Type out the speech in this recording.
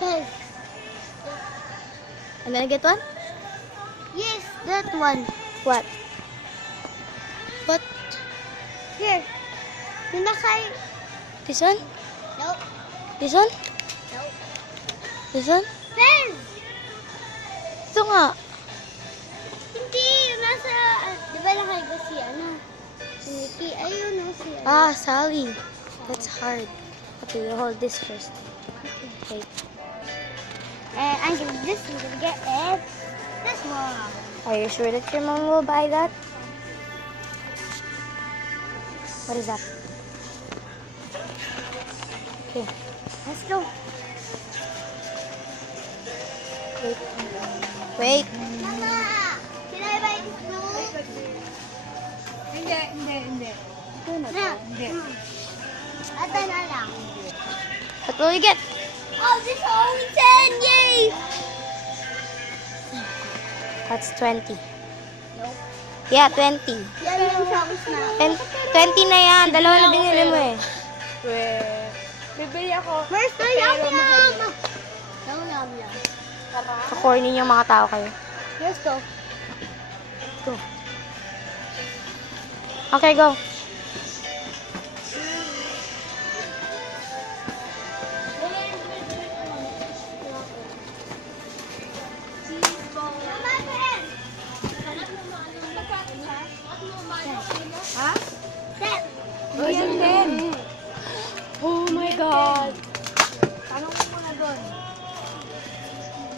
Yes. I'm gonna get one? Yes, that one. What? What? Here. Yung nakay... This one? Nope. This one? Nope. This one? Pen! Ito nga. Hindi, yung nasa... di ba nakay ko si ano? Si Nikki. Ayun, no, si ano. Ah, Sally. That's hard. Okay, you hold this first. Okay. And I'm gonna this one gonna get it. This one. Are you sure that your mom will buy that? What is that? Okay. Let's go. Wait. Wait. Mama! Can I buy this blue? Hindi. Na. Ito na lang. What will you get? Oh, this is only 10! Yay! That's 20. Nope. Yeah, 20. Yan yung songs na. 20 na yan. Dalawa na binili mo eh. Bibili ako. Where's the yum yum? Yum yum yum. Kakornin yung mga tao kayo. Let's go. Go. Okay, go.